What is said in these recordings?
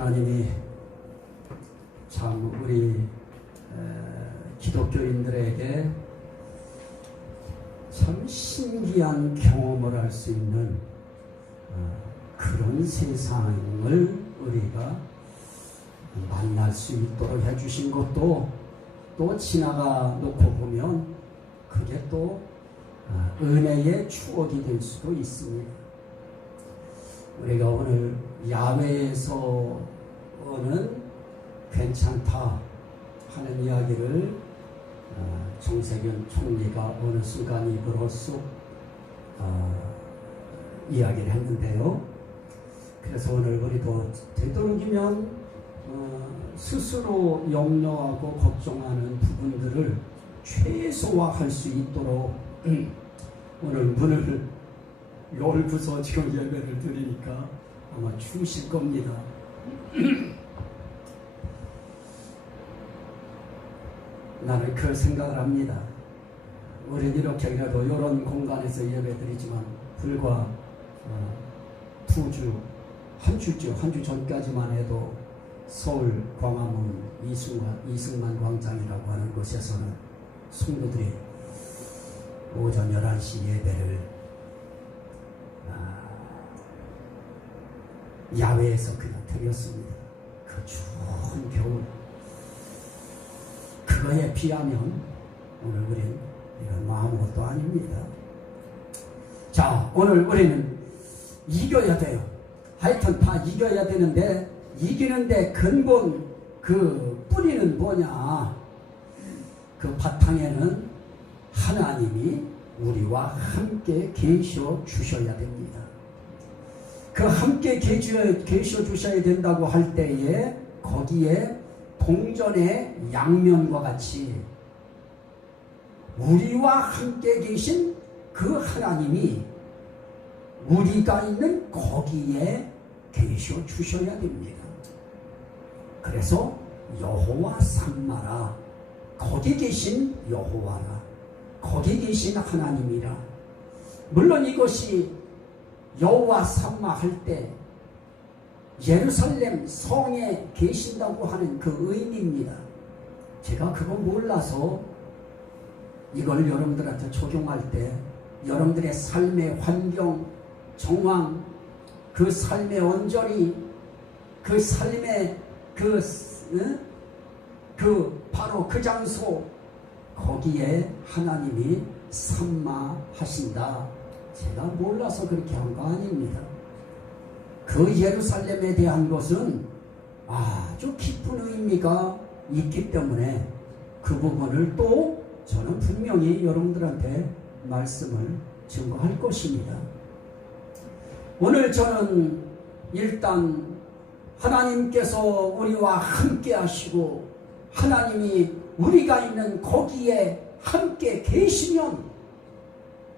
하나님이 참 우리 기독교인들에게 참 신기한 경험을 할 수 있는 그런 세상을 우리가 만날 수 있도록 해주신 것도 또 지나가 놓고 보면 그게 또 은혜의 추억이 될 수도 있습니다. 우리가 오늘 야외에서는 괜찮다 하는 이야기를 정세균 총리가 어느 순간 입으로 쑥 이야기를 했는데요. 그래서 오늘 우리도 되도록이면 스스로 염려하고 걱정하는 부분들을 최소화할 수 있도록 오늘 문을 열고서 지금 예배를 드리니까 아마 추우실 겁니다. 나는 그 생각을 합니다. 우리는 이렇게 그래도 이런 공간에서 예배 드리지만 불과 2주, 한 주 전까지만 해도 서울 광화문 이승만 광장이라고 하는 곳에서는 성도들이 오전 11시 예배를 야외에서 그냥 드렸습니다. 그 추운 겨울. 그거에 비하면 오늘 우리는 이건 아무것도 아닙니다. 자, 오늘 우리는 이겨야 돼요. 하여튼 다 이겨야 되는데 이기는데 근본 그 뿌리는 뭐냐? 그 바탕에는 하나님이 우리와 함께 계셔 주셔야 됩니다. 그 함께 계셔 주셔야 된다고 할 때에 거기에 동전의 양면과 같이 우리와 함께 계신 그 하나님이 우리가 있는 거기에 계셔 주셔야 됩니다. 그래서 여호와 삼마라, 거기 계신 여호와라, 거기 계신 하나님이라. 물론 이것이 여호와 삼마 할 때 예루살렘 성에 계신다고 하는 그 의미입니다. 제가 그거 몰라서 이걸 여러분들한테 적용할 때 여러분들의 삶의 환경, 정황, 그 삶의 언저리, 그 삶의 바로 그 장소, 거기에 하나님이 삼마하신다. 제가 몰라서 그렇게 한 거 아닙니다. 그 예루살렘에 대한 것은 아주 깊은 의미가 있기 때문에 그 부분을 또 저는 분명히 여러분들한테 말씀을 증거할 것입니다. 오늘 저는 일단 하나님께서 우리와 함께 하시고 하나님이 우리가 있는 거기에 함께 계시면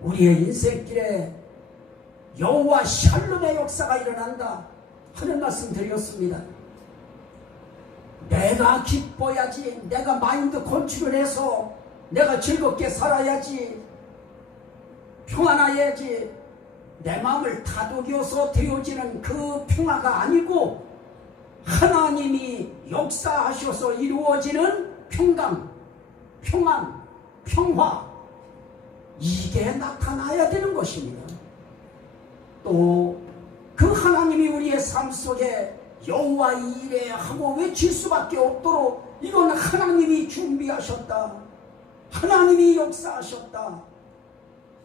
우리의 인생길에 여호와 샬롬의 역사가 일어난다 하는 말씀 드렸습니다. 내가 기뻐야지, 내가 마인드 컨트롤 해서 내가 즐겁게 살아야지, 평안해야지, 내 마음을 다독여서 되어지는 그 평화가 아니고 하나님이 역사하셔서 이루어지는 평강, 평안, 평화, 이게 나타나야 되는 것입니다. 또 그 하나님이 우리의 삶 속에 여호와 이레 하고 외칠 수밖에 없도록 이건 하나님이 준비하셨다, 하나님이 역사하셨다,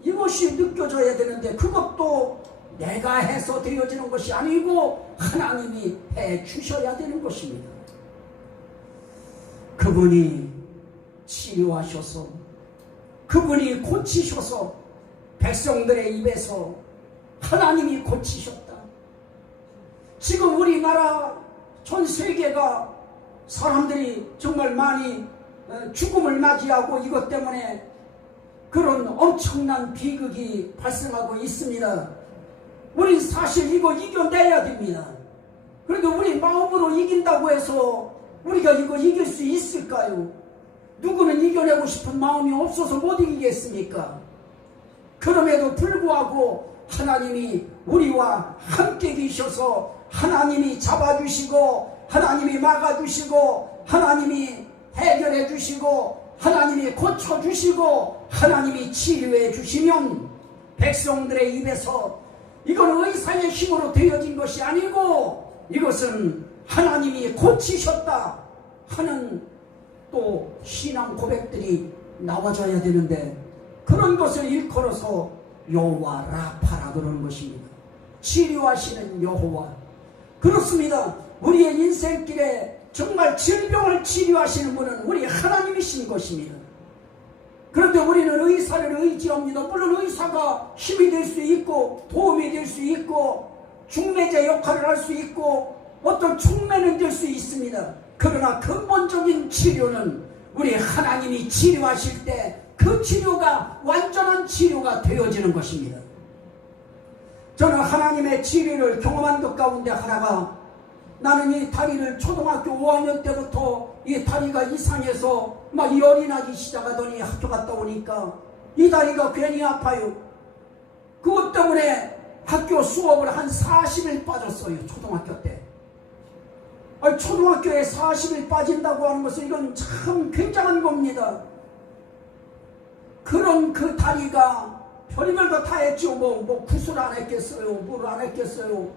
이것이 느껴져야 되는데 그것도 내가 해서 되어지는 것이 아니고 하나님이 해 주셔야 되는 것입니다. 그분이 치료하셔서, 그분이 고치셔서 백성들의 입에서 하나님이 고치셨다. 지금 우리나라 전 세계가 사람들이 정말 많이 죽음을 맞이하고 이것 때문에 그런 엄청난 비극이 발생하고 있습니다. 우린 사실 이거 이겨내야 됩니다. 그런데 우리 마음으로 이긴다고 해서 우리가 이거 이길 수 있을까요? 누구는 이겨내고 싶은 마음이 없어서 못 이기겠습니까? 그럼에도 불구하고 하나님이 우리와 함께 계셔서 하나님이 잡아주시고 하나님이 막아주시고 하나님이 해결해 주시고 하나님이 고쳐주시고 하나님이 치료해 주시면 백성들의 입에서 이건 의사의 힘으로 되어진 것이 아니고 이것은 하나님이 고치셨다 하는 또 신앙 고백들이 나와줘야 되는데 그런 것을 일컬어서 여호와 라파라 그러는 것입니다. 치료하시는 여호와. 그렇습니다. 우리의 인생길에 정말 질병을 치료하시는 분은 우리 하나님이신 것입니다. 그런데 우리는 의사를 의지합니다. 물론 의사가 힘이 될 수 있고 도움이 될 수 있고 중매자 역할을 할 수 있고 어떤 촉매는 될 수 있습니다. 그러나 근본적인 치료는 우리 하나님이 치료하실 때 그 치료가 완전한 치료가 되어지는 것입니다. 저는 하나님의 치료를 경험한 것 가운데 하나가 나는 이 다리를 초등학교 5학년 때부터 이 다리가 이상해서 막 열이 나기 시작하더니 학교 갔다 오니까 이 다리가 괜히 아파요. 그것 때문에 학교 수업을 한 40일 빠졌어요. 초등학교 때. 아니, 초등학교에 40일 빠진다고 하는 것은 이건 참 굉장한 겁니다. 그런 그 다리가 별의별 거 다 했죠. 뭐 굿을 안 했겠어요. 뭘 안 했겠어요.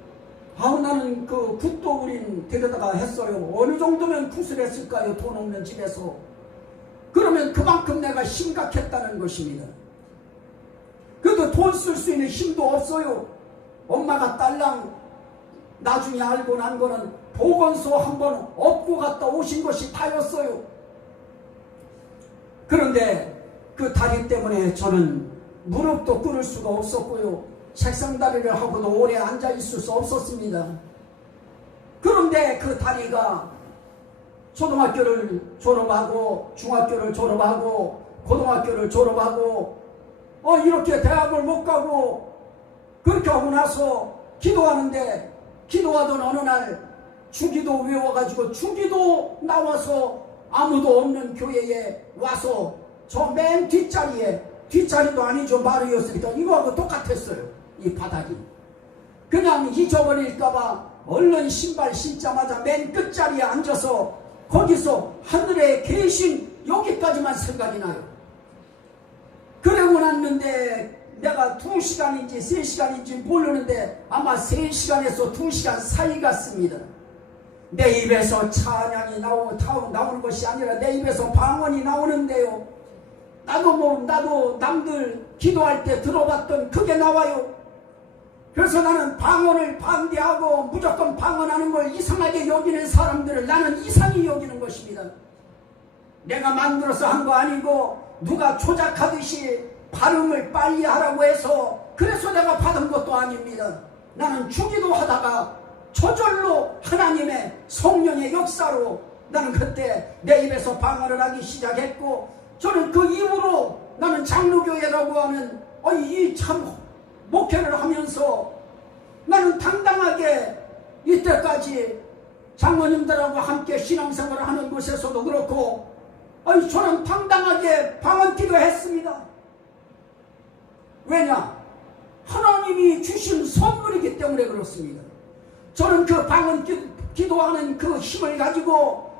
나는 그 굿도 우린 데려다가 했어요. 어느 정도면 굿을 했을까요? 돈 없는 집에서. 그러면 그만큼 내가 심각했다는 것입니다. 그래도 돈 쓸 수 있는 힘도 없어요. 엄마가 딸랑 나중에 알고 난 거는 보건소 한번 업고 갔다 오신 것이 다였어요. 그런데 그 다리 때문에 저는 무릎도 꿇을 수가 없었고요. 책상다리를 하고도 오래 앉아 있을 수 없었습니다. 그런데 그 다리가 초등학교를 졸업하고 중학교를 졸업하고 고등학교를 졸업하고 이렇게 대학을 못 가고 그렇게 하고 나서 기도하는데 기도하던 어느 날 주기도 외워가지고 주기도 나와서 아무도 없는 교회에 와서 저 맨 뒷자리도 아니죠. 마루였으니까 이거하고 똑같았어요. 이 바닥이. 그냥 잊어버릴까봐 얼른 신발 신자마자 맨 끝자리에 앉아서 거기서 하늘에 계신 여기까지만 생각이 나요. 그러고 났는데 내가 2시간인지 3시간인지 모르는데 아마 3시간에서 2시간 사이 같습니다. 내 입에서 찬양이 나오는 것이 아니라 내 입에서 방언이 나오는데요. 나도 남들 기도할 때 들어봤던 그게 나와요. 그래서 나는 방언을 반대하고 무조건 방언하는 걸 이상하게 여기는 사람들을 나는 이상히 여기는 것입니다. 내가 만들어서 한 거 아니고 누가 조작하듯이 발음을 빨리 하라고 해서 그래서 내가 받은 것도 아닙니다. 나는 주기도 하다가 저절로 하나님의 성령의 역사로 나는 그때 내 입에서 방언을 하기 시작했고 저는 그 이후로 나는 장로교회라고 하는 이 참 목회를 하면서 나는 당당하게 이때까지 장로님들하고 함께 신앙생활을 하는 곳에서도 그렇고 저는 당당하게 방언 기도했습니다. 왜냐? 하나님이 주신 선물이기 때문에 그렇습니다. 저는 그 방언 기도하는 그 힘을 가지고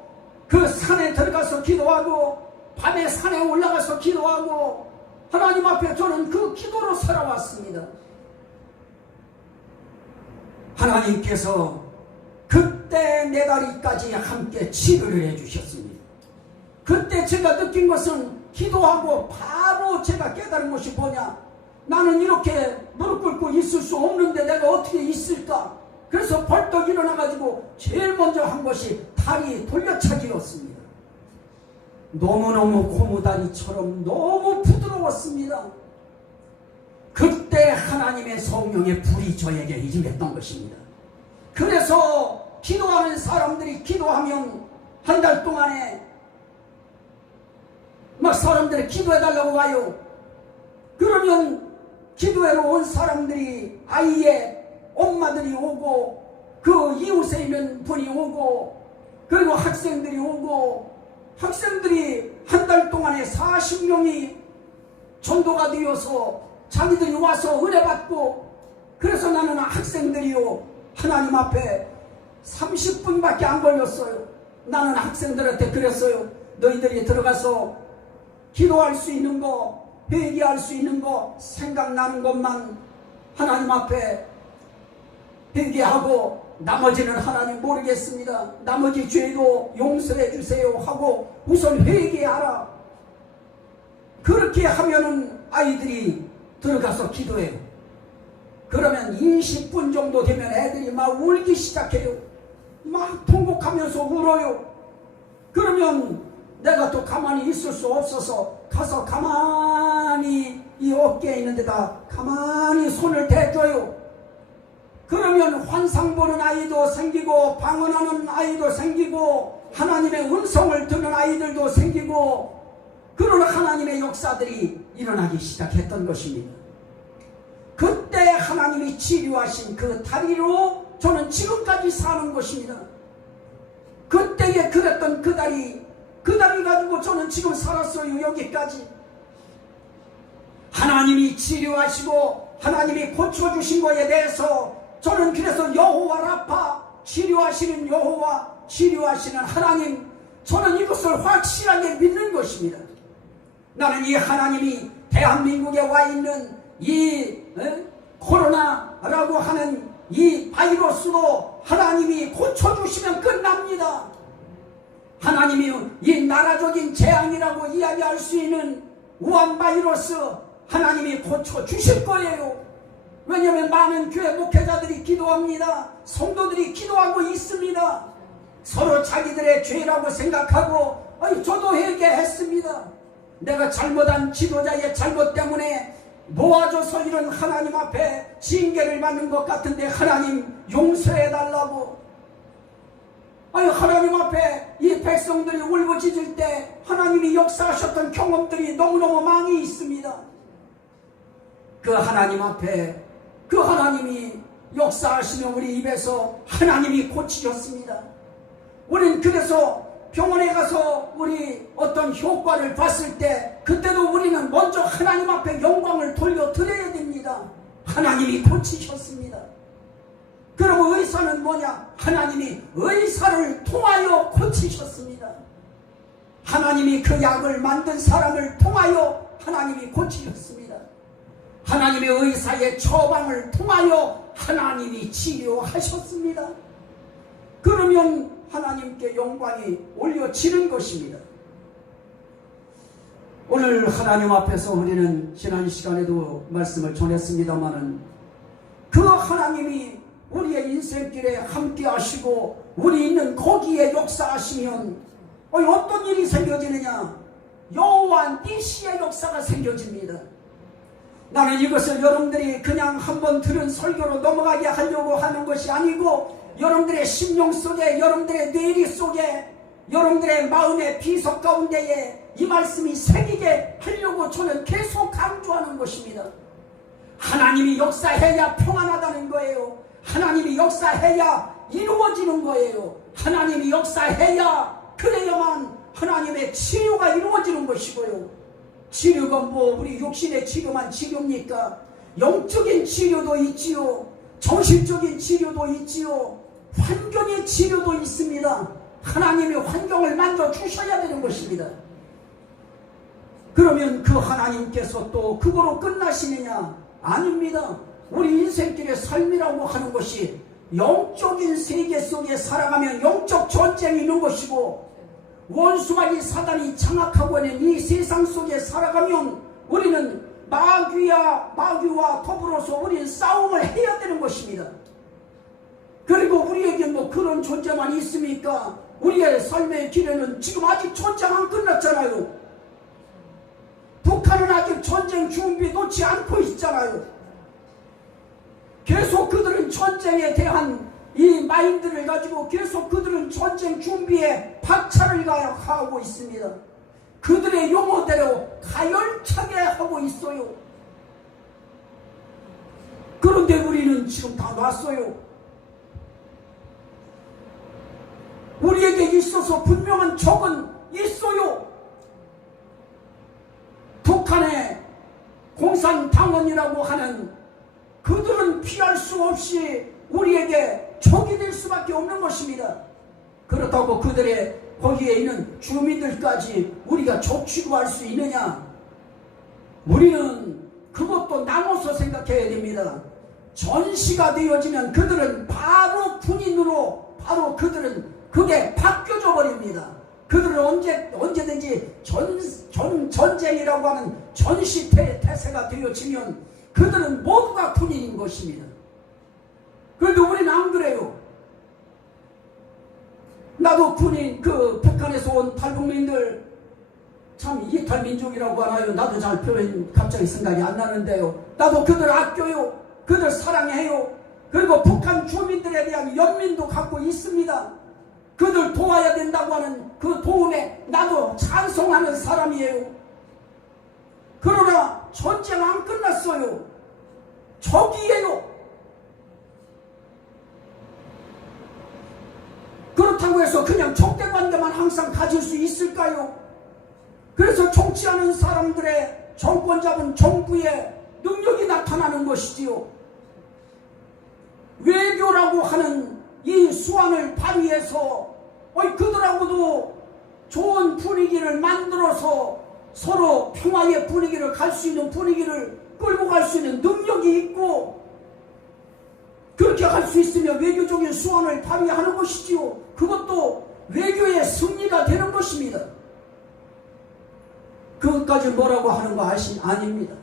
그 산에 들어가서 기도하고 밤에 산에 올라가서 기도하고 하나님 앞에 저는 그 기도로 살아왔습니다. 하나님께서 그때 내 다리까지 함께 치료를 해주셨습니다. 그때 제가 느낀 것은 기도하고 바로 제가 깨달은 것이 뭐냐? 나는 이렇게 무릎 꿇고 있을 수 없는데 내가 어떻게 있을까? 그래서 벌떡 일어나가지고 제일 먼저 한 것이 다리 돌려차기였습니다. 너무너무 고무다리처럼 너무 부드러웠습니다. 그때 하나님의 성령의 불이 저에게 임했던 것입니다. 그래서 기도하는 사람들이 기도하면 한 달 동안에 막 사람들이 기도해달라고 와요. 그러면 기도회로 온 사람들이 아이의 엄마들이 오고 그 이웃에 있는 분이 오고 그리고 학생들이 오고 학생들이 한 달 동안에 40명이 전도가 되어서 자기들이 와서 은혜 받고 그래서 나는 학생들이요 하나님 앞에 30분밖에 안 걸렸어요. 나는 학생들한테 그랬어요. 너희들이 들어가서 기도할 수 있는 거, 회개할 수 있는 거, 생각나는 것만 하나님 앞에 회개하고 나머지는 하나님 모르겠습니다. 나머지 죄도 용서해 주세요 하고 우선 회개하라. 그렇게 하면은 아이들이 들어가서 기도해요. 그러면 20분 정도 되면 애들이 막 울기 시작해요. 막 통곡하면서 울어요. 그러면 내가 또 가만히 있을 수 없어서 가서 가만히 이 어깨에 있는 데다 가만히 손을 대줘요. 그러면 환상 보는 아이도 생기고 방언하는 아이도 생기고 하나님의 음성을 듣는 아이들도 생기고 그런 하나님의 역사들이 일어나기 시작했던 것입니다. 그때 하나님이 치료하신 그 다리로 저는 지금까지 사는 것입니다. 그때에 그랬던 그 다리 가지고 저는 지금 살았어요. 여기까지. 하나님이 치료하시고 하나님이 고쳐주신 것에 대해서 저는 그래서 여호와 라파, 치료하시는 여호와, 치료하시는 하나님, 저는 이것을 확실하게 믿는 것입니다. 나는 이 하나님이 대한민국에 와 있는 이 코로나라고 하는 이 바이러스도 하나님이 고쳐주시면 끝납니다. 하나님이 이 나라적인 재앙이라고 이야기할 수 있는 우한 바이러스 하나님이 고쳐주실 거예요. 왜냐하면 많은 교회 목회자들이 기도합니다. 성도들이 기도하고 있습니다. 서로 자기들의 죄라고 생각하고 저도 회개했습니다. 내가 잘못한 지도자의 잘못 때문에 모아줘서 이런 하나님 앞에 징계를 받는 것 같은데 하나님 용서해달라고. 하나님 앞에 이 백성들이 울부짖을 때 하나님이 역사하셨던 경험들이 너무너무 많이 있습니다. 그 하나님 앞에 그 하나님이 역사하시는 우리 입에서 하나님이 고치셨습니다. 우린 그래서 병원에 가서 우리 어떤 효과를 봤을 때 그때도 우리는 먼저 하나님 앞에 영광을 돌려드려야 됩니다. 하나님이 고치셨습니다. 그러면 의사는 뭐냐? 하나님이 의사를 통하여 고치셨습니다. 하나님이 그 약을 만든 사람을 통하여 하나님이 고치셨습니다. 하나님의 의사의 처방을 통하여 하나님이 치료하셨습니다. 그러면 하나님께 영광이 올려지는 것입니다. 오늘 하나님 앞에서 우리는 지난 시간에도 말씀을 전했습니다마는 그 하나님이 우리의 인생길에 함께 하시고 우리 있는 거기에 역사하시면 어떤 일이 생겨지느냐? 여호와 니시의 역사가 생겨집니다. 나는 이것을 여러분들이 그냥 한번 들은 설교로 넘어가게 하려고 하는 것이 아니고 여러분들의 심령 속에, 여러분들의 뇌리 속에, 여러분들의 마음의 비석 가운데에 이 말씀이 새기게 하려고 저는 계속 강조하는 것입니다. 하나님이 역사해야 평안하다는 거예요. 하나님이 역사해야 이루어지는 거예요. 하나님이 역사해야 그래야만 하나님의 치료가 이루어지는 것이고요. 치료가 우리 육신의 치료만 치료입니까? 영적인 치료도 있지요. 정신적인 치료도 있지요. 환경의 치료도 있습니다. 하나님이 환경을 만들어 주셔야 되는 것입니다. 그러면 그 하나님께서 또 그거로 끝나시느냐? 아닙니다. 우리 인생길의 삶이라고 하는 것이 영적인 세계 속에 살아가면 영적 전쟁이 있는 것이고 원수마귀 사단이 장악하고 있는 이 세상 속에 살아가면 우리는 마귀와 더불어서 우리는 싸움을 해야 되는 것입니다. 그리고 우리에게 그런 존재만 있습니까? 우리의 삶의 길에는 지금 아직 전쟁 안 끝났잖아요. 북한은 아직 전쟁 준비 놓지 않고 있잖아요. 계속 그들은 전쟁에 대한 이 마인드를 가지고 계속 그들은 전쟁 준비에 박차를 가하고 있습니다. 그들의 용어대로 가열차게 하고 있어요. 그런데 우리는 지금 다 놨어요. 우리에게 있어서 분명한 적은 있어요. 북한의 공산당원이라고 하는 그들은 피할 수 없이 우리에게 적이 될 수밖에 없는 것입니다. 그렇다고 그들의 거기에 있는 주민들까지 우리가 족치고 할 수 있느냐? 우리는 그것도 나눠서 생각해야 됩니다. 전시가 되어지면 그들은 바로 군인으로 바로 그들은 그게 바뀌어져 버립니다. 그들은 언제든지 전쟁이라고 하는 전시 태세가 되어지면 그들은 모두가 군인인 것입니다. 그런데 우리는 안 그래요. 나도 군인, 북한에서 온 탈북민들, 참 이탈민족이라고 하나요? 나도 잘 표현 갑자기 생각이 안 나는데요. 나도 그들 아껴요. 그들 사랑해요. 그리고 북한 주민들에 대한 연민도 갖고 있습니다. 그들 도와야 된다고 하는 그 도움에 나도 찬송하는 사람이에요. 그러나 전쟁 안 끝났어요. 적이에요. 그렇다고 해서 그냥 적대관계만 항상 가질 수 있을까요? 그래서 정치하는 사람들의 정권 잡은 정부의 능력이 나타나는 것이지요. 외교라고 하는 이 수완을 발휘해서 그들하고도 좋은 분위기를 만들어서 서로 평화의 분위기를 갈 수 있는 분위기를 끌고 갈 수 있는 능력이 있고, 그렇게 할 수 있으면 외교적인 수완을 발휘하는 것이지요. 그것도 외교의 승리가 되는 것입니다. 그것까지 뭐라고 하는 거 아닙니다.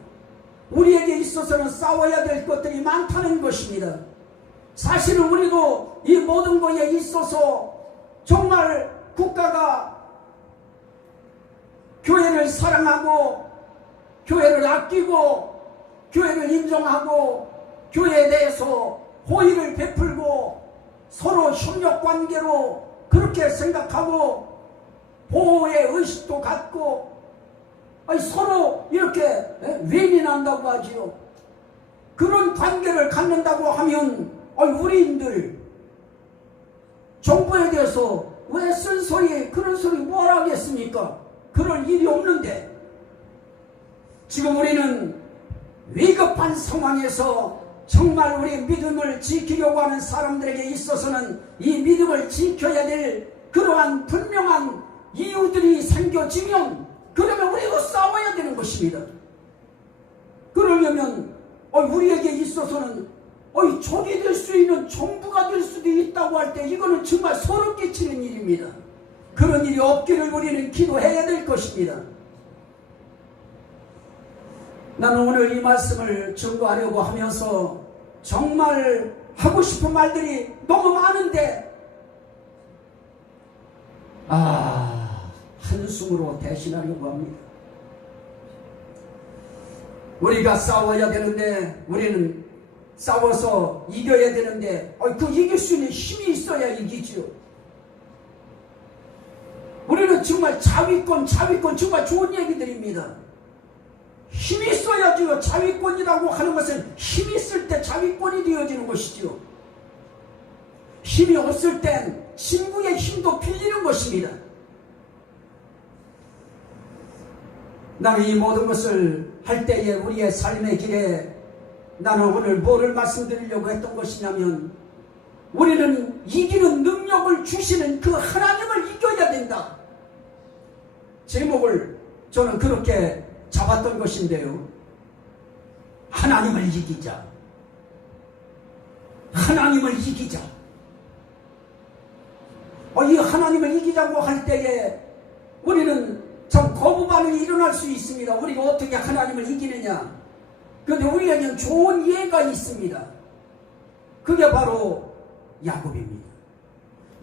우리에게 있어서는 싸워야 될 것들이 많다는 것입니다. 사실은 우리도 이 모든 것에 있어서 정말 국가가 교회를 사랑하고 교회를 아끼고 교회를 인정하고 교회에 대해서 호의를 베풀고 서로 협력관계로 그렇게 생각하고 보호의 의식도 갖고 서로 이렇게 윈윈한다고 하지요. 그런 관계를 갖는다고 하면 우리인들 정부에 대해서 왜 쓴소리 그런 소리 뭐라 하겠습니까? 그럴 일이 없는데 지금 우리는 위급한 상황에서 정말 우리 믿음을 지키려고 하는 사람들에게 있어서는 이 믿음을 지켜야 될 그러한 분명한 이유들이 생겨지면 그러면 우리도 싸워야 되는 것입니다. 그러려면 우리에게 있어서는 적이 될 수 있는 정부가 될 수도 있다고 할 때 이거는 정말 소름 끼치는 일입니다. 그런 일이 없기를 우리는 기도해야 될 것입니다. 나는 오늘 이 말씀을 증거하려고 하면서 정말 하고 싶은 말들이 너무 많은데 한숨으로 대신하려고 합니다. 우리가 싸워야 되는데 우리는 싸워서 이겨야 되는데 그 이길 수 있는 힘이 있어야 이기지요. 우리는 정말 자위권 정말 좋은 얘기들입니다. 힘이 있어야지요. 자위권이라고 하는 것은 힘이 있을 때 자위권이 되어지는 것이지요. 힘이 없을 땐 친구의 힘도 빌리는 것입니다. 나는 이 모든 것을 할 때에 우리의 삶의 길에 나는 오늘 뭐를 말씀드리려고 했던 것이냐면 우리는 이기는 능력을 주시는 그 하나님을 이겨야 된다. 제목을 저는 그렇게 잡았던 것인데요. 하나님을 이기자. 하나님을 이기자. 이 하나님을 이기자고 할 때에 우리는 참 거부 반응이 일어날 수 있습니다. 우리가 어떻게 하나님을 이기느냐. 그런데 우리에게는 좋은 예가 있습니다. 그게 바로 야곱입니다.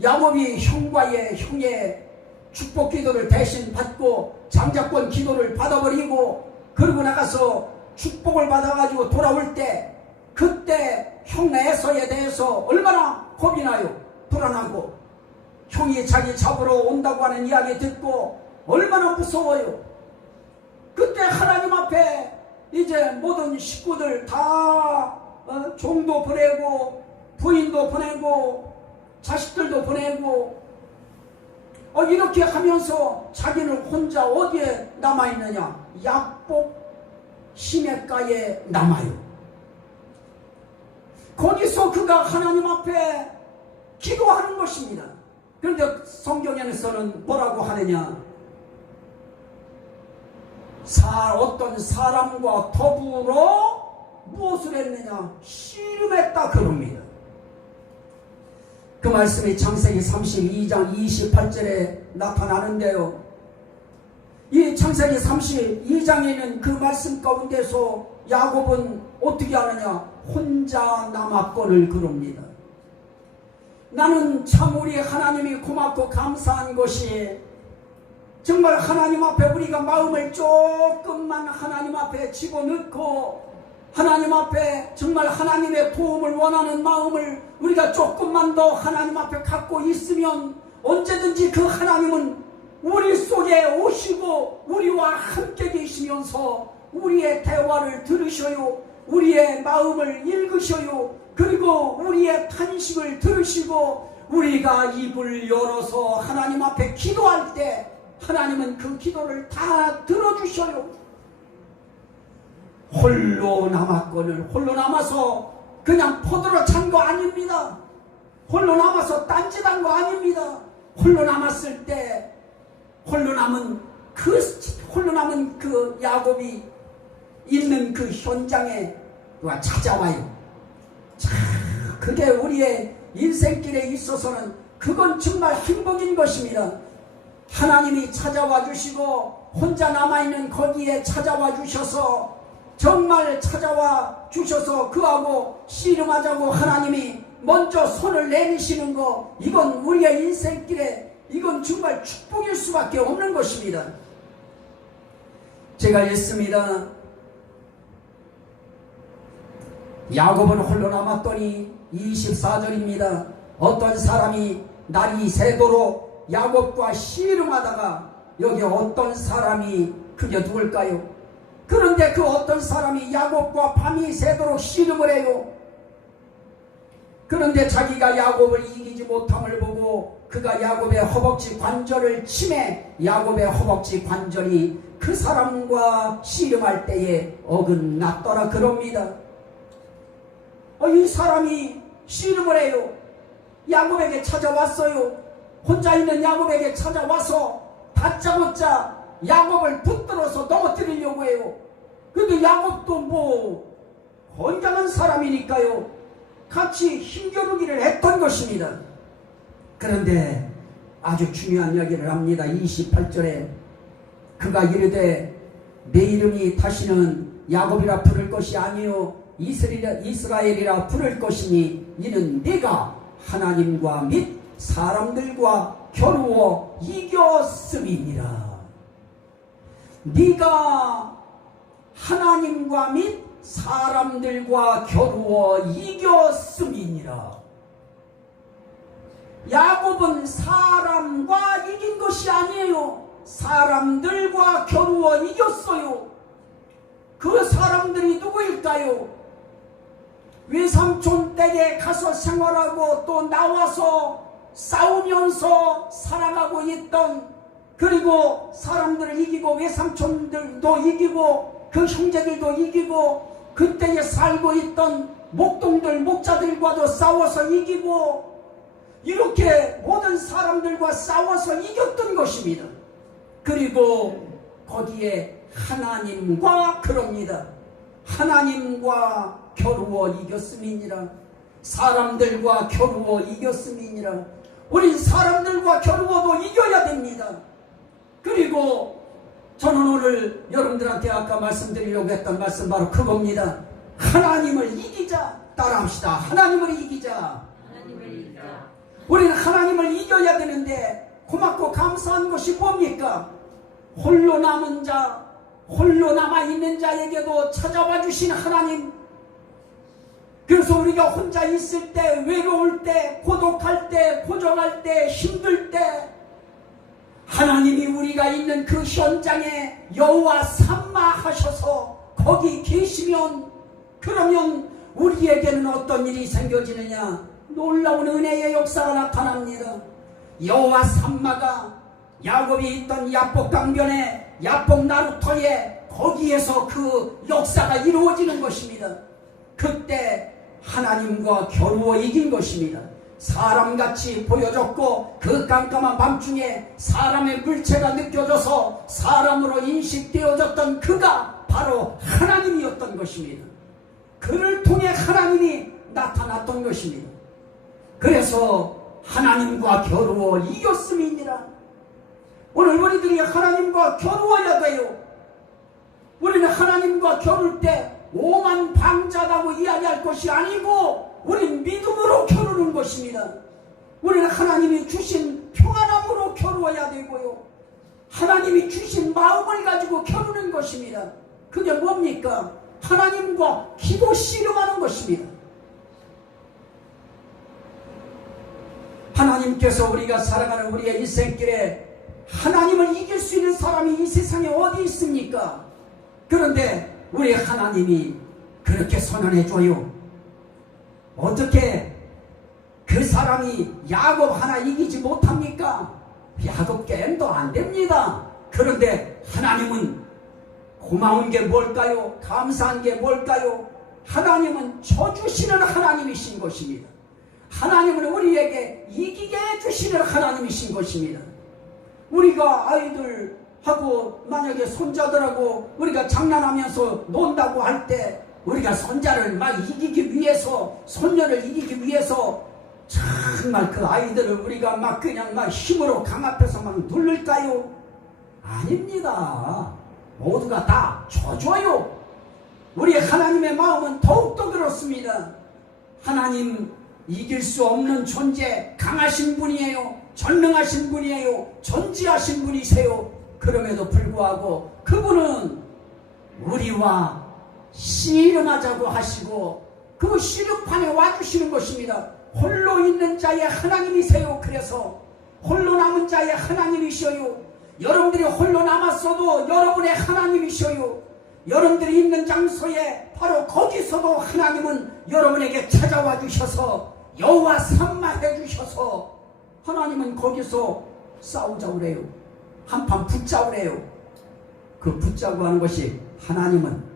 야곱이 형의 축복 기도를 대신 받고 장자권 기도를 받아버리고 그러고 나가서 축복을 받아가지고 돌아올 때 그때 형 에서에 대해서 얼마나 겁이 나요. 불안하고 형이 자기 잡으러 온다고 하는 이야기 듣고 얼마나 무서워요. 그때 하나님 앞에 이제 모든 식구들 다 종도 보내고 부인도 보내고 자식들도 보내고 이렇게 하면서 자기는 혼자 어디에 남아있느냐. 약복 시냇가에 남아요. 거기서 그가 하나님 앞에 기도하는 것입니다. 그런데 성경에서는 뭐라고 하느냐? 어떤 사람과 더불어 무엇을 했느냐? 씨름했다 그럽니다. 그 말씀이 창세기 32장 28절에 나타나는데요. 이 창세기 32장에는 그 말씀 가운데서 야곱은 어떻게 하느냐? 혼자 남았거늘 그럽니다. 나는 참 우리 하나님이 고맙고 감사한 것이 정말 하나님 앞에 우리가 마음을 조금만 하나님 앞에 집어넣고 하나님 앞에 정말 하나님의 도움을 원하는 마음을 우리가 조금만 더 하나님 앞에 갖고 있으면 언제든지 그 하나님은 우리 속에 오시고 우리와 함께 계시면서 우리의 대화를 들으셔요. 우리의 마음을 읽으셔요. 그리고 우리의 탄식을 들으시고 우리가 입을 열어서 하나님 앞에 기도할 때 하나님은 그 기도를 다 들어주셔요. 홀로 남았거늘 홀로 남아서 그냥 포도로 찬 거 아닙니다. 홀로 남아서 딴짓한 거 아닙니다. 홀로 남았을 때 홀로 남은 그 야곱이 있는 그 현장에 누가 찾아와요. 자, 그게 우리의 인생길에 있어서는 그건 정말 행복인 것입니다. 하나님이 찾아와 주시고 혼자 남아있는 거기에 찾아와 주셔서 정말 찾아와 주셔서 그하고 씨름하자고 하나님이 먼저 손을 내미시는 거, 이건 우리의 인생길에 이건 정말 축복일 수밖에 없는 것입니다. 제가 읽습니다. 야곱은 홀로 남았더니 24절입니다. 어떤 사람이 날이 새도록 야곱과 씨름하다가 여기 어떤 사람이 그게 누굴까요? 그런데 그 어떤 사람이 야곱과 밤이 새도록 씨름을 해요. 그런데 자기가 야곱을 이기지 못함을 보고 그가 야곱의 허벅지 관절을 치매 야곱의 허벅지 관절이 그 사람과 씨름할 때에 어긋났더라 그럽니다. 이 사람이 씨름을 해요. 야곱에게 찾아왔어요. 혼자 있는 야곱에게 찾아와서 다짜고짜 야곱을 붙들어서 넘어뜨리려고 해요. 근데 야곱도 건강한 사람이니까요. 같이 힘겨루기를 했던 것입니다. 그런데 아주 중요한 이야기를 합니다. 28절에 그가 이르되 내 이름이 다시는 야곱이라 부를 것이 아니요 이스라엘이라 부를 것이니 이는 네가 하나님과 및 사람들과 겨루어 이겼음이니라. 네가 하나님과 및 사람들과 겨루어 이겼음이니라. 야곱은 사람과 이긴 것이 아니에요. 사람들과 겨루어 이겼어요. 그 사람들이 누구일까요? 외삼촌 댁에 가서 생활하고 또 나와서 싸우면서 살아가고 있던, 그리고 사람들을 이기고 외삼촌들도 이기고 그 형제들도 이기고 그때에 살고 있던 목동들 목자들과도 싸워서 이기고 이렇게 모든 사람들과 싸워서 이겼던 것입니다. 그리고 거기에 하나님과 그럽니다. 하나님과 겨루어 이겼음이니라. 사람들과 겨루어 이겼음이니라. 우린 사람들과 겨루어도 이겨야 됩니다. 그리고 저는 오늘 여러분들한테 아까 말씀드리려고 했던 말씀 바로 그겁니다. 하나님을 이기자. 따라합시다. 하나님을 이기자. 우리는 하나님을 이겨야 되는데 고맙고 감사한 것이 뭡니까? 홀로 남은 자, 홀로 남아있는 자에게도 찾아와 주신 하나님. 그래서 우리가 혼자 있을 때, 외로울 때, 고독할 때, 고정할 때, 힘들 때 하나님이 우리가 있는 그 현장에 여호와 삼마 하셔서 거기 계시면, 그러면 우리에게는 어떤 일이 생겨지느냐? 놀라운 은혜의 역사가 나타납니다. 여호와 삼마가 야곱이 있던 야복 강변에, 야복 나루터에 거기에서 그 역사가 이루어지는 것입니다. 그때 하나님과 겨루어 이긴 것입니다. 사람같이 보여졌고 그 깜깜한 밤중에 사람의 물체가 느껴져서 사람으로 인식되어졌던 그가 바로 하나님이었던 것입니다. 그를 통해 하나님이 나타났던 것입니다. 그래서 하나님과 겨루어 이겼음이니라. 오늘 우리들이 하나님과 겨루어야 돼요. 우리는 하나님과 겨룰 때 오만방자라고 이야기할 것이 아니고 우리는 믿음으로 겨루는 것입니다. 우리는 하나님이 주신 평안함으로 겨루어야 되고요. 하나님이 주신 마음을 가지고 겨루는 것입니다. 그게 뭡니까? 하나님과 기도 씨름하는 것입니다. 하나님께서 우리가 살아가는 우리의 일생길에 하나님을 이길 수 있는 사람이 이 세상에 어디 있습니까? 그런데 우리 하나님이 그렇게 선언해줘요. 어떻게 그 사람이 야곱 하나 이기지 못합니까? 야곱 게임도 안 됩니다. 그런데 하나님은 고마운 게 뭘까요? 감사한 게 뭘까요? 하나님은 쳐주시는 하나님이신 것입니다. 하나님은 우리에게 이기게 해주시는 하나님이신 것입니다. 우리가 아이들하고 만약에 손자들하고 우리가 장난하면서 논다고 할 때 우리가 손자를 막 이기기 위해서, 손녀를 이기기 위해서 정말 그 아이들을 우리가 막 그냥 막 힘으로 강압해서 막 누를까요? 아닙니다. 모두가 다 줘줘요. 우리 하나님의 마음은 더욱더 그렇습니다. 하나님 이길 수 없는 존재, 강하신 분이에요. 전능하신 분이에요. 전지하신 분이세요. 그럼에도 불구하고 그분은 우리와 씨름하자고 하시고 그 씨름판에 와주시는 것입니다. 홀로 있는 자의 하나님이세요. 그래서 홀로 남은 자의 하나님이셔요. 여러분들이 홀로 남았어도 여러분의 하나님이셔요. 여러분들이 있는 장소에 바로 거기서도 하나님은 여러분에게 찾아와 주셔서 여호와 삼마해 주셔서 하나님은 거기서 싸우자고 그래요. 한판 붙자고 그래요. 그 붙자고 하는 것이 하나님은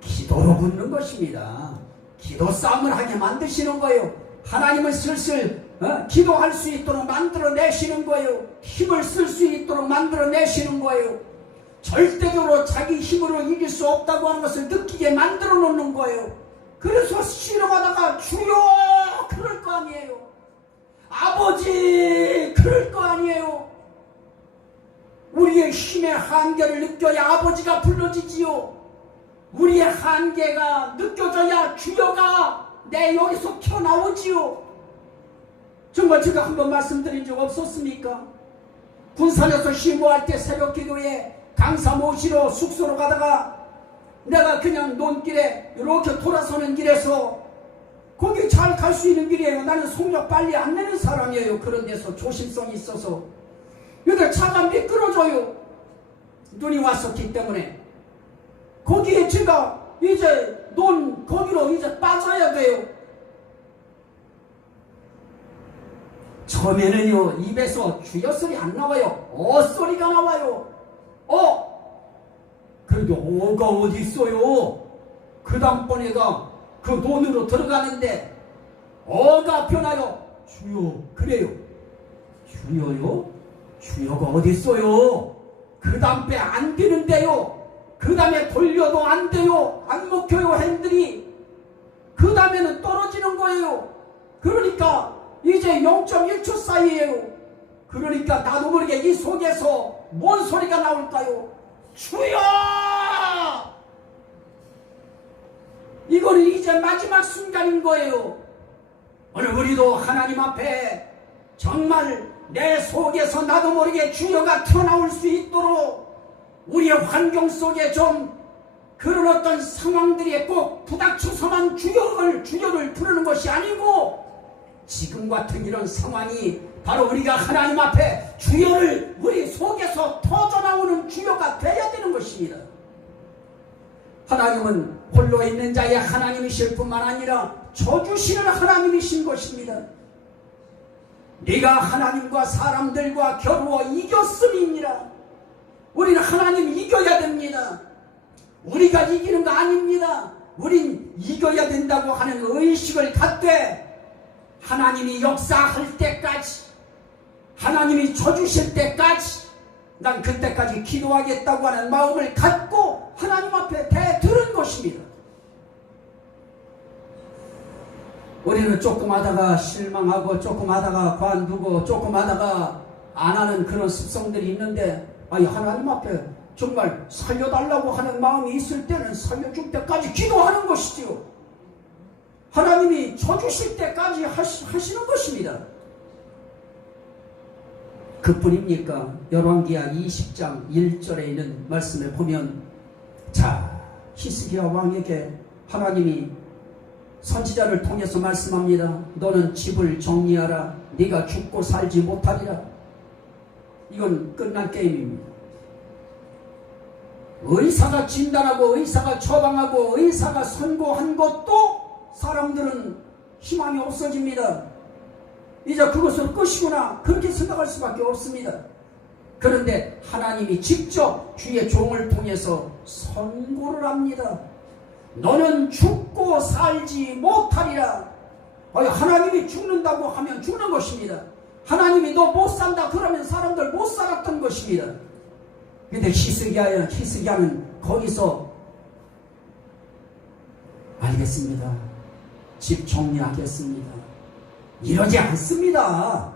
기도로 붙는 것입니다. 기도 싸움을 하게 만드시는 거예요. 하나님은 슬슬 기도할 수 있도록 만들어내시는 거예요. 힘을 쓸 수 있도록 만들어내시는 거예요. 절대적으로 자기 힘으로 이길 수 없다고 하는 것을 느끼게 만들어 놓는 거예요. 그래서 씨름하다가 주여 그럴 거 아니에요. 아버지 그럴 거 아니에요. 우리의 힘의 한계를 느껴야 아버지가 불러지지요. 우리의 한계가 느껴져야 주여가 내 여기서 튀어나오지요. 정말 제가 한번 말씀드린 적 없었습니까? 군산에서 심호할 때 새벽 기도에 강사 모시러 숙소로 가다가 내가 그냥 논길에 이렇게 돌아서는 길에서 거기 잘 갈 수 있는 길이에요. 나는 속력 빨리 안 내는 사람이에요. 그런 데서 조심성이 있어서 여기 차가 미끄러져요. 눈이 왔었기 때문에 거기에 제가 이제 논 거기로 이제 빠져야 돼요. 처음에는요 입에서 주여 소리 안 나와요. 소리가 나와요. 그런데 어가 어디 있어요? 그 다음번에가 그 논으로 들어가는데 어가 변하여 주여 그래요. 주여요? 주여가 어디 있어요? 그 다음에 안 되는데요. 그 다음에 돌려도 안 돼요. 안 먹혀요 핸들이. 그 다음에는 떨어지는 거예요. 그러니까 이제 0.1초 사이에요. 그러니까 나도 모르게 이 속에서 뭔 소리가 나올까요? 주여! 이거는 이제 마지막 순간인 거예요. 오늘 우리도 하나님 앞에 정말 내 속에서 나도 모르게 주여가 튀어나올 수 있도록 우리의 환경 속에 좀 그런 어떤 상황들이 꼭 부닥쳐서만 주여를 부르는 것이 아니고 지금 같은 이런 상황이 바로 우리가 하나님 앞에 주여를 우리 속에서 터져나오는 주여가 되어야 되는 것입니다. 하나님은 홀로 있는 자의 하나님이실 뿐만 아니라 쳐주시는 하나님이신 것입니다. 네가 하나님과 사람들과 겨루어 이겼음이니라. 우리는 하나님 이겨야 됩니다. 우리가 이기는 거 아닙니다. 우린 이겨야 된다고 하는 의식을 갖되 하나님이 역사할 때까지, 하나님이 쳐주실 때까지 난 그때까지 기도하겠다고 하는 마음을 갖고 하나님 앞에 대들은 것입니다. 우리는 조금 하다가 실망하고 조금 하다가 관두고 조금 하다가 안 하는 그런 습성들이 있는데, 아니 하나님 앞에 정말 살려달라고 하는 마음이 있을 때는 살려줄 때까지 기도하는 것이지요. 하나님이 쳐주실 때까지 하시는 것입니다. 그뿐입니까? 열왕기하 20장 1절에 있는 말씀을 보면, 자, 히스기야 왕에게 하나님이 선지자를 통해서 말씀합니다. 너는 집을 정리하라. 네가 죽고 살지 못하리라. 이건 끝난 게임입니다. 의사가 진단하고 의사가 처방하고 의사가 선고한 것도 사람들은 희망이 없어집니다. 이제 그것은 끝이구나, 그렇게 생각할 수밖에 없습니다. 그런데 하나님이 직접 주의 종을 통해서 선고를 합니다. 너는 죽고 살지 못하리라. 하나님이 죽는다고 하면 죽는 것입니다. 하나님이 너 못 산다 그러면 사람들 못 살았던 것입니다. 근데 히스기야는 거기서 알겠습니다, 집 정리하겠습니다, 이러지 않습니다.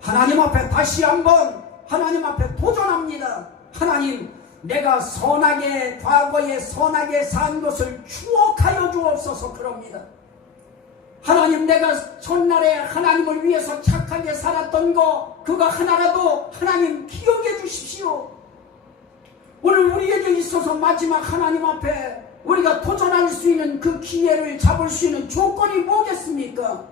하나님 앞에 다시 한번 하나님 앞에 도전합니다. 하나님, 내가 과거에 선하게 산 것을 추억하여 주옵소서. 그럽니다. 하나님, 내가 전날에 하나님을 위해서 착하게 살았던 거, 그거 하나라도 하나님 기억해 주십시오. 오늘 우리에게 있어서 마지막 하나님 앞에 우리가 도전할 수 있는 그 기회를 잡을 수 있는 조건이 뭐겠습니까?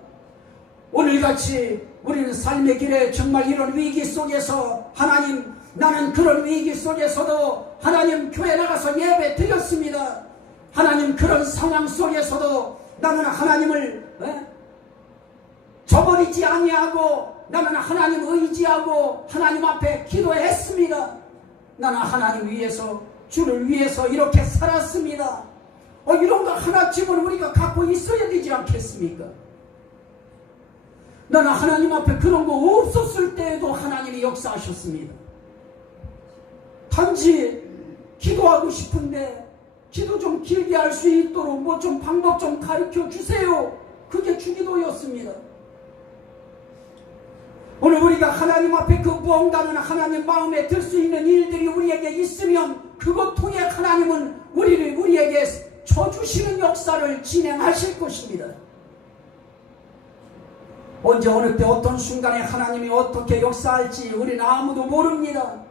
오늘같이 우리는 삶의 길에 정말 이런 위기 속에서, 하나님, 나는 그런 위기 속에서도 하나님 교회 나가서 예배 드렸습니다. 하나님, 그런 상황 속에서도 나는 하나님을 저버리지 아니하고 나는 하나님 의지하고 하나님 앞에 기도했습니다. 나는 하나님 위해서, 주를 위해서 이렇게 살았습니다. 이런 거 하나쯤은 우리가 갖고 있어야 되지 않겠습니까? 나는 하나님 앞에 그런 거 없었을 때에도 하나님이 역사하셨습니다. 단지 기도하고 싶은데 기도 좀 길게 할 수 있도록 뭐 좀 방법 좀 가르쳐 주세요. 그게 주기도였습니다. 오늘 우리가 하나님 앞에 그 무언가는 하나님 마음에 들 수 있는 일들이 우리에게 있으면 그것 통해 하나님은 우리에게 쳐주시는 역사를 진행하실 것입니다. 언제 어느 때 어떤 순간에 하나님이 어떻게 역사할지 우리는 아무도 모릅니다.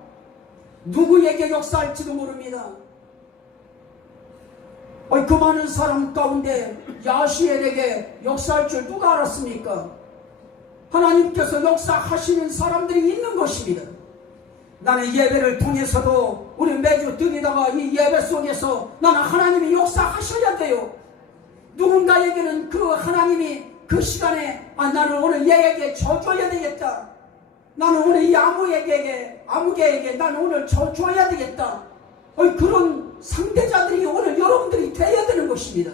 누구에게 역사할지도 모릅니다. 그 많은 사람 가운데 야시엘에게 역사할 줄 누가 알았습니까? 하나님께서 역사하시는 사람들이 있는 것입니다. 나는 예배를 통해서도 우리 매주 드리다가 이 예배 속에서 나는 하나님이 역사하셔야 돼요. 누군가에게는 그 하나님이 그 시간에 나는 오늘 얘에게 져줘야 되겠다. 나는 오늘 이 아무개에게 나는 오늘 져줘야 되겠다. 그런 상대자들이 오늘 여러분들이 되어야 되는 것입니다.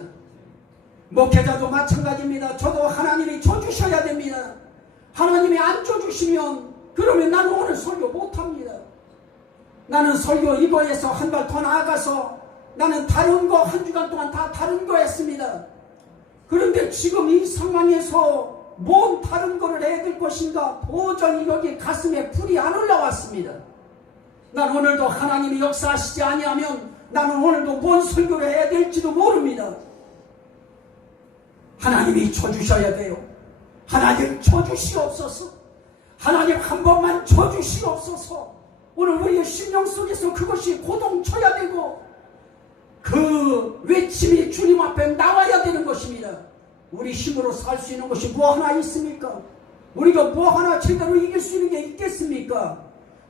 목회자도 마찬가지입니다. 저도 하나님이 져주셔야 됩니다. 하나님이 안 져주시면 그러면 나는 오늘 설교 못합니다. 나는 설교 이거에서 한 발 더 나아가서 나는 다른 거 한 주간 동안 다 다른 거 했습니다. 그런데 지금 이 상황에서 뭔 다른 거를 해야 될 것인가 도저히 여기 가슴에 불이 안 올라왔습니다. 난 오늘도 하나님이 역사하시지 아니하면 나는 오늘도 뭔 설교를 해야 될지도 모릅니다. 하나님이 쳐주셔야 돼요. 하나님 쳐주시옵소서. 하나님 한 번만 쳐주시옵소서. 오늘 우리의 심령 속에서 그것이 고동쳐야 되고 그 외침이 주님 앞에 나와야 되는 것입니다. 우리 힘으로 살 수 있는 것이 뭐 하나 있습니까? 우리가 뭐 하나 제대로 이길 수 있는 게 있겠습니까?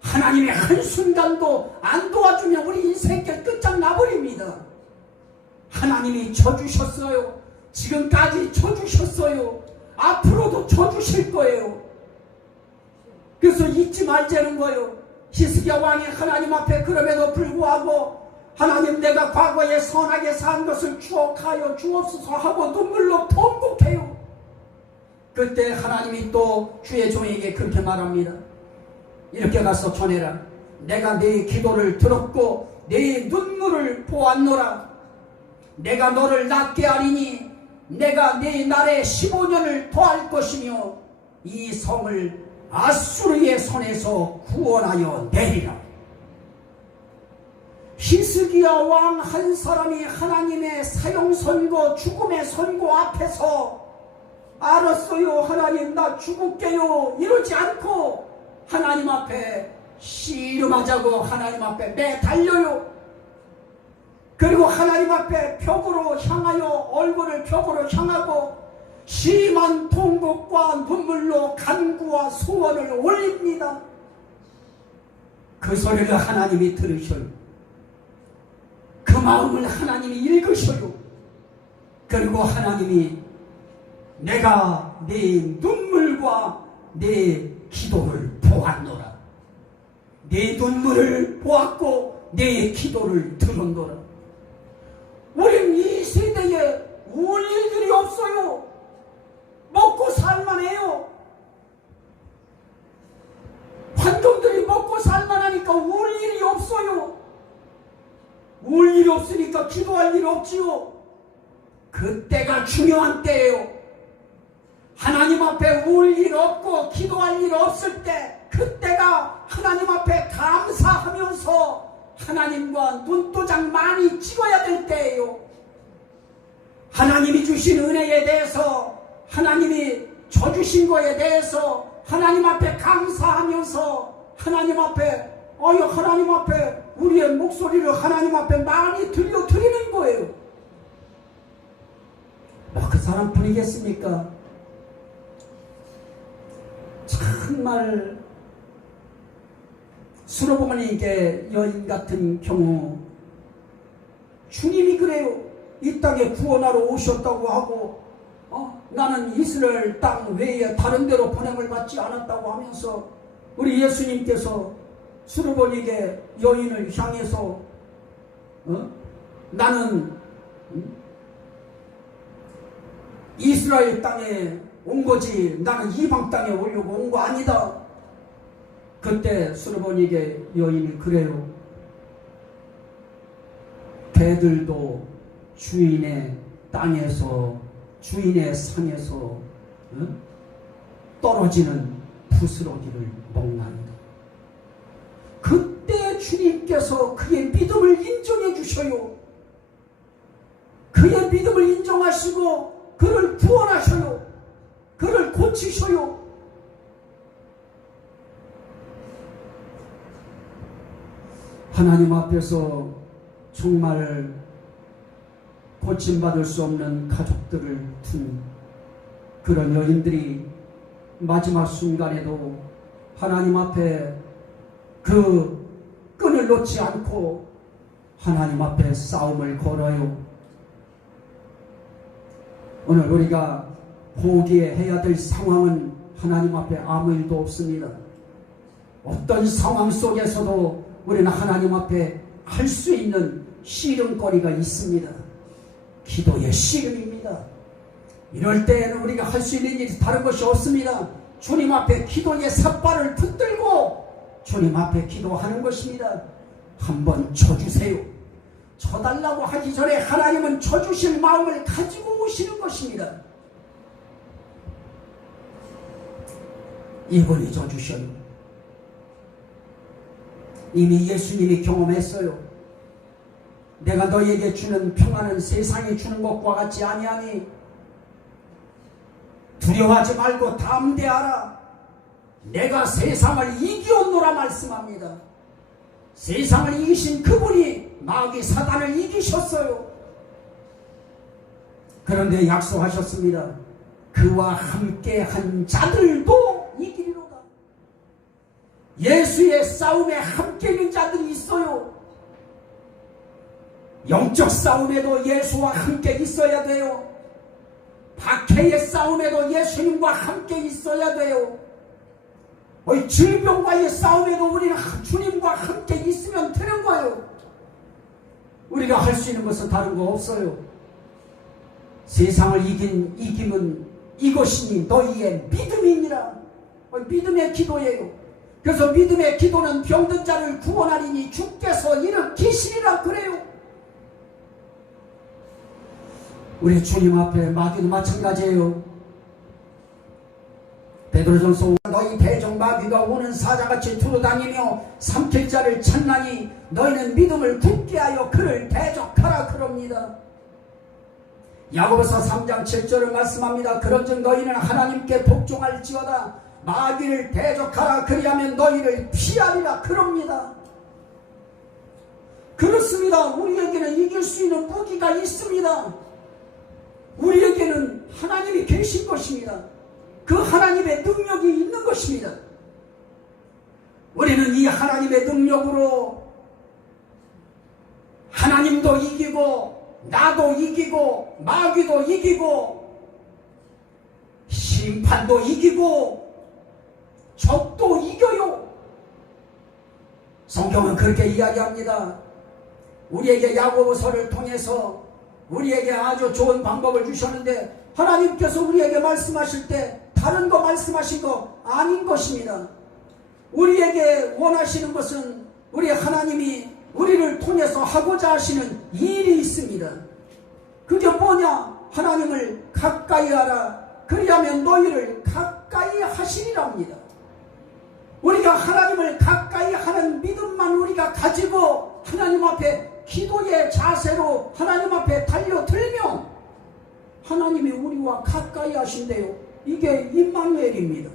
하나님이 한순간도 안 도와주면 우리 인생길 끝장나버립니다. 하나님이 쳐주셨어요. 지금까지 쳐주셨어요. 앞으로도 쳐주실 거예요. 그래서 잊지 말자는 거예요. 히스기야 왕이 하나님 앞에 그럼에도 불구하고 하나님, 내가 과거에 선하게 산 것을 추억하여 주옵소서 하고 눈물로 통곡해요. 그때 하나님이 또 주의 종에게 그렇게 말합니다. 이렇게 가서 전해라. 내가 네 기도를 들었고 네 눈물을 보았노라. 내가 너를 낫게 하리니 내가 네 날에 15년을 더할 것이며 이 성을 아수르의 손에서 구원하여 내리라. 히스기야 왕 한 사람이 하나님의 사형 선고 죽음의 선고 앞에서 알았어요 하나님 나 죽을게요 이러지 않고 하나님 앞에 씨름하자고 하나님 앞에 매달려요. 그리고 하나님 앞에 벽으로 향하여 얼굴을 벽으로 향하고 심한 통곡과 눈물로 간구와 소원을 올립니다. 그 소리를 하나님이 들으셔요. 그 마음을 하나님이 읽으셔요. 그리고 하나님이 내가 네 눈물과 네 기도를 보았노라. 네 눈물을 보았고 네 기도를 들었노라. 우린 이 세대에 울 일들이 없어요. 먹고 살만해요. 환경들이 먹고 살만하니까 울 일이 없어요. 울 일이 없으니까 기도할 일이 없지요. 그때가 중요한 때예요. 하나님 앞에 울 일 없고 기도할 일 없을 때 그때가 하나님 앞에 감사하면서 하나님과 눈도장 많이 찍어야 될 때예요. 하나님이 주신 은혜에 대해서 하나님이 줘주신 거에 대해서 하나님 앞에 감사하면서 하나님 앞에 하나님 앞에 우리의 목소리를 하나님 앞에 많이 들려드리는 거예요. 그 사람뿐이겠습니까? 정말 수로보니께 여인 같은 경우 주님이 그래요. 이 땅에 구원하러 오셨다고 하고 나는 이스라엘 땅 외에 다른 데로 보냄을 받지 않았다고 하면서 우리 예수님께서 수로보니게 여인을 향해서 나는 이스라엘 땅에 온 거지 나는 이방 땅에 오려고 온 거 아니다. 그때 수로보니게 여인이 그래요. 개들도 주인의 땅에서 주인의 상에서 떨어지는 부스러기를 먹나이다. 그때 주님께서 그의 믿음을 인정해 주셔요. 그의 믿음을 인정하시고 그를 구원하셔요. 그를 고치셔요. 하나님 앞에서 정말 고침받을 수 없는 가족들을 둔 그런 여인들이 마지막 순간에도 하나님 앞에 그 끈을 놓지 않고 하나님 앞에 싸움을 걸어요. 오늘 우리가 포기해야 될 상황은 하나님 앞에 아무 일도 없습니다. 어떤 상황 속에서도 우리는 하나님 앞에 할 수 있는 씨름거리가 있습니다. 기도의 씨름입니다. 이럴 때에는 우리가 할 수 있는 일이 다른 것이 없습니다. 주님 앞에 기도의 삿발을 붙들고 주님 앞에 기도하는 것입니다. 한번 쳐주세요. 쳐달라고 하기 전에 하나님은 쳐주실 마음을 가지고 오시는 것입니다. 이분이 쳐주셔요. 이미 예수님이 경험했어요. 내가 너에게 주는 평안은 세상이 주는 것과 같지 아니하니 두려워하지 말고 담대하라. 내가 세상을 이기었노라 말씀합니다. 세상을 이기신 그분이 마귀 사단을 이기셨어요. 그런데 약속하셨습니다. 그와 함께한 자들도 이기리로다. 예수의 싸움에 함께 있는 자들이 있어요. 영적 싸움에도 예수와 함께 있어야 돼요. 박해의 싸움에도 예수님과 함께 있어야 돼요. 질병과의 싸움에도 우리는 주님과 함께 있으면 되는 거예요. 우리가 할 수 있는 것은 다른 거 없어요. 세상을 이기면 이것이 너희의 믿음이니라. 믿음의 기도예요. 그래서 믿음의 기도는 병든 자를 구원하리니 주께서 일으키시리라 그래요. 우리 주님 앞에 마귀도 마찬가지예요. 베드로전서 너희 대적 마귀가 오는 사자같이 두루다니며 삼킬 자를 찾나니 너희는 믿음을 굳게 하여 그를 대적하라 그럽니다. 야고보서 3장 7절을 말씀합니다. 그런즉 너희는 하나님께 복종할지어다 마귀를 대적하라 그리하면 너희를 피하리라 그럽니다. 그렇습니다. 우리에게는 이길 수 있는 무기가 있습니다. 우리에게는 하나님이 계신 것입니다. 그 하나님의 능력이 있는 것입니다. 우리는 이 하나님의 능력으로 하나님도 이기고 나도 이기고 마귀도 이기고 심판도 이기고 적도 이겨요. 성경은 그렇게 이야기합니다. 우리에게 야고보서를 통해서 우리에게 아주 좋은 방법을 주셨는데 하나님께서 우리에게 말씀하실 때 다른 거 말씀하신 거 아닌 것입니다. 우리에게 원하시는 것은 우리 하나님이 우리를 통해서 하고자 하시는 일이 있습니다. 그게 뭐냐? 하나님을 가까이 하라. 그리하면 너희를 가까이 하시리랍니다. 우리가 하나님을 가까이 하는 믿음만 우리가 가지고 하나님 앞에 기도의 자세로 하나님 앞에 달려들면 하나님이 우리와 가까이 하신대요. 이게 임마누엘입니다.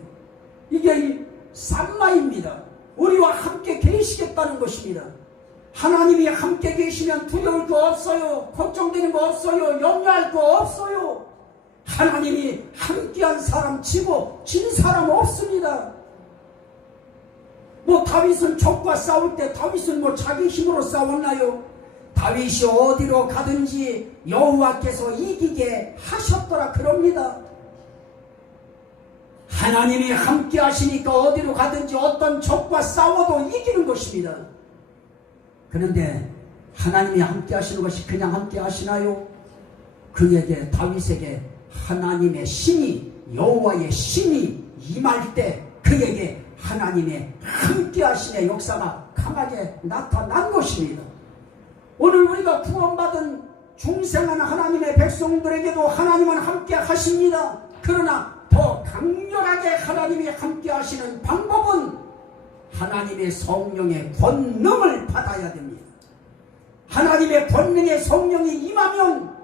이게 삼마입니다. 우리와 함께 계시겠다는 것입니다. 하나님이 함께 계시면 두려울 거 없어요. 걱정되는 거 없어요. 염려할 거 없어요. 하나님이 함께한 사람 치고 진 사람 없습니다. 다윗은 적과 싸울 때 다윗은 자기 힘으로 싸웠나요? 다윗이 어디로 가든지 여호와께서 이기게 하셨더라 그럽니다. 하나님이 함께 하시니까 어디로 가든지 어떤 적과 싸워도 이기는 것입니다. 그런데 하나님이 함께 하시는 것이 그냥 함께 하시나요? 그에게 다윗에게 하나님의 신이 여호와의 신이 임할 때 그에게 하나님의 함께 하심의 역사가 강하게 나타난 것입니다. 오늘 우리가 구원받은 중생한 하나님의 백성들에게도 하나님은 함께 하십니다. 그러나 더 강렬하게 하나님이 함께 하시는 방법은 하나님의 성령의 권능을 받아야 됩니다. 하나님의 권능의 성령이 임하면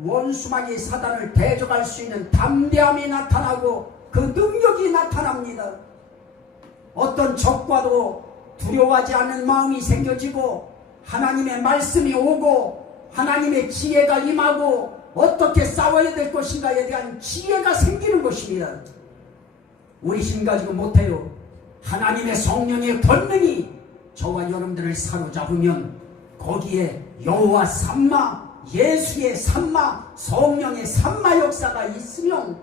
원수마귀 사단을 대적할 수 있는 담대함이 나타나고 그 능력이 나타납니다. 어떤 적과도 두려워하지 않는 마음이 생겨지고 하나님의 말씀이 오고 하나님의 지혜가 임하고 어떻게 싸워야 될 것인가에 대한 지혜가 생기는 것입니다. 우리 힘 가지고 못해요. 하나님의 성령의 권능이 저와 여러분들을 사로잡으면 거기에 여호와 삼마, 예수의 삼마, 성령의 삼마 역사가 있으면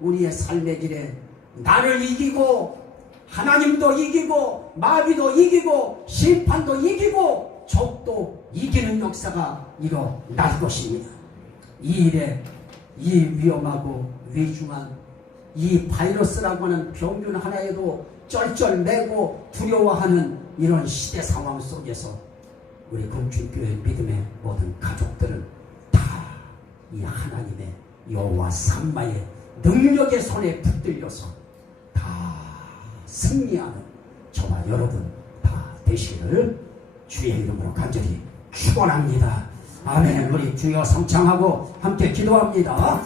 우리의 삶의 길에 나를 이기고 하나님도 이기고 마귀도 이기고 심판도 이기고 적도 이기는 역사가 일어날 것입니다. 이 일에 이 위험하고 위중한 이 바이러스라고 하는 병균 하나에도 쩔쩔매고 두려워하는 이런 시대 상황 속에서 우리 금춘교회 믿음의 모든 가족들은 다 이 하나님의 여호와 삼마의 능력의 손에 붙들려서 다 승리하는 저와 여러분 다 되시기를 주의 이름으로 간절히 축원합니다. 아멘. 우리 주여 성창하고 함께 기도합니다.